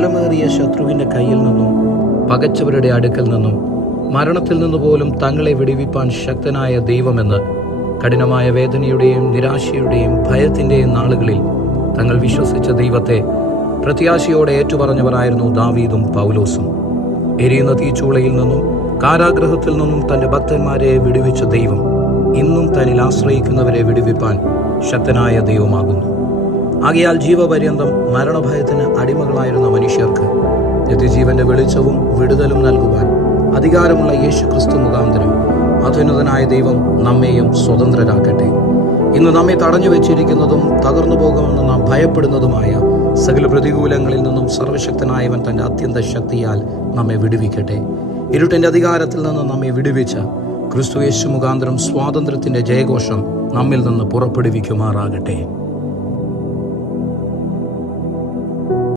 ബലമേറിയ ശത്രുവിൻ്റെ കയ്യിൽ നിന്നും പകച്ചവരുടെ അടുക്കൽ നിന്നും മരണത്തിൽ നിന്നുപോലും തങ്ങളെ വിടുവിപ്പാൻ ശക്തനായ ദൈവമെന്ന് കഠിനമായ വേദനയുടെയും നിരാശയുടെയും ഭയത്തിൻ്റെയും നാളുകളിൽ തങ്ങൾ വിശ്വസിച്ച ദൈവത്തെ പ്രത്യാശയോടെ ഏറ്റുപറഞ്ഞവരായിരുന്നു ദാവീദും പൗലോസും. എരിയുന്ന തീച്ചൂളയിൽ നിന്നും കാരാഗൃഹത്തിൽ നിന്നും തൻ്റെ ഭക്തന്മാരെ വിടുവിച്ച ദൈവം ഇന്നും തന്നിൽ ആശ്രയിക്കുന്നവരെ വിടുവിപ്പാൻ ശക്തനായ ദൈവമാകുന്നു. ആകയാൽ ജീവപര്യന്തം മരണഭയത്തിന് അടിമകളായിരുന്ന മനുഷ്യർക്ക് നിത്യജീവന്റെ വെളിച്ചവും വിടുതലും നൽകുവാൻ അധികാരമുള്ള യേശു ക്രിസ്തു മുഖാന്തരം അത്യുന്നതനായ ദൈവം നമ്മെയും സ്വതന്ത്രരാക്കട്ടെ. ഇന്ന് നമ്മെ തടഞ്ഞു വെച്ചിരിക്കുന്നതും തകർന്നു പോകുമെന്ന് നാം ഭയപ്പെടുന്നതുമായ സകല പ്രതികൂലങ്ങളിൽ നിന്നും സർവശക്തനായവൻ തൻ്റെ അത്യന്ത ശക്തിയാൽ നമ്മെ വിടുവിക്കട്ടെ. ഇരുട്ടിൻ്റെ അധികാരത്തിൽ നിന്ന് നമ്മെ വിടുവിച്ച ക്രിസ്തു യേശു മുഖാന്തരം സ്വാതന്ത്ര്യത്തിൻ്റെ ജയഘോഷം നമ്മിൽ നിന്ന് പുറപ്പെടുവിക്കുമാറാകട്ടെ.